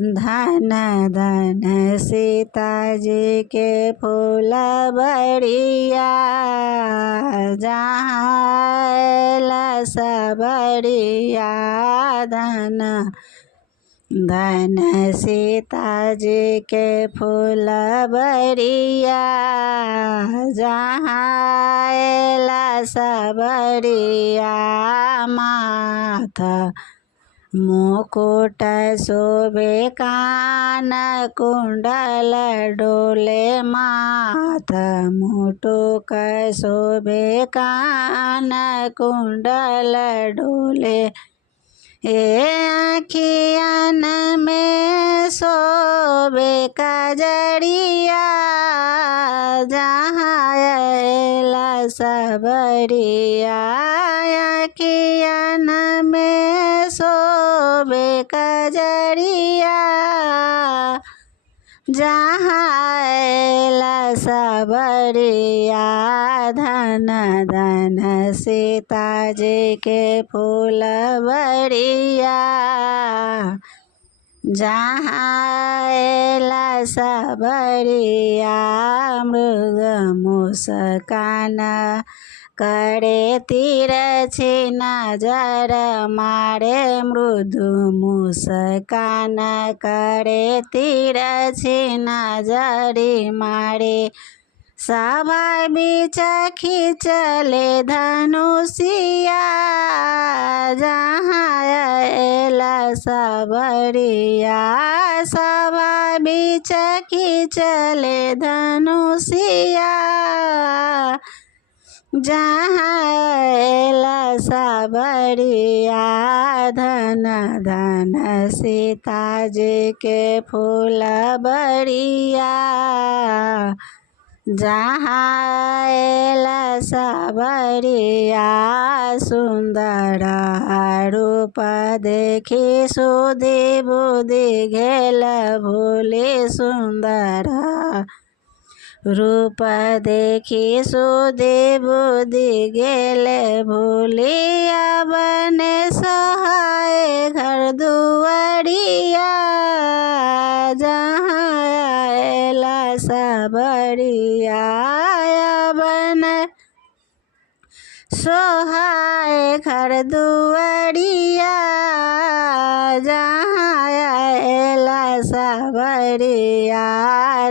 धन धन सीता जी के फूल बड़िया, जहाँ सबरिया। धन धन सीता जी के फूल बड़िया, जहाँ सबरिया। माथा मुकुट शोभे कान कुंडल डोले, माथ मुटुक शोभे कान कुंडल डोले। आँखियन में शोभे कजरिया, जहाँ सबरिया। आँखियन में शोभे कजरिया, जहाँ सबरिया। धन धन सीता जी के फूल बड़िया, जहाँ सबरिया। मृग मुस्कान करे तिरछी नजर मारे, मृदु मुस्कान करे तिरछी नजरी मारे। सभा बीच खिंचले धनुषिया, जहाँ सबरिया। सभा बीच खिंचले धनुषिया, जहाँ सबरिया। धन धन सीता जी के फूल बड़िया, जहाँ सबरिया। सुंदर रूप देखी सुधि बुद्धि घेल भूले, सुंदर रूप देखी सुधि बुद्धि गेल भूली। बने सहाय घर दुआरिया, जहाँ सबरिया। बन सोहाय घर दुआरिया, जहाँ सबरिया।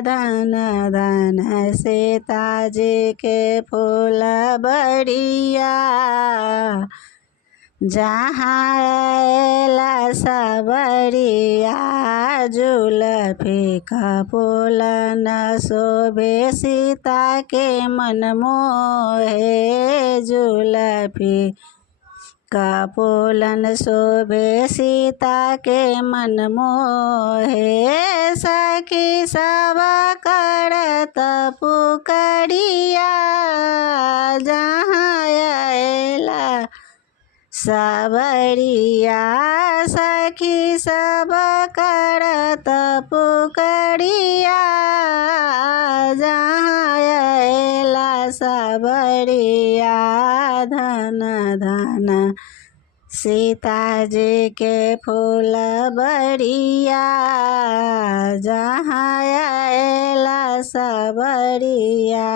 धन धन सीता जी के फूल बड़िया, जहाँ सबरिया। जुल्फी कपोलन शोभे सीता के मन मोहे, जुल्फी कपोलन शोभे सीता के मन मोहे। सखी सब करत पुकरिया, जहाँ सबरिया। सखी सब करत पुकरिया, जहाँ सबरिया। धन धन सीता जी के फूल बड़िया, जहाँ सबरिया।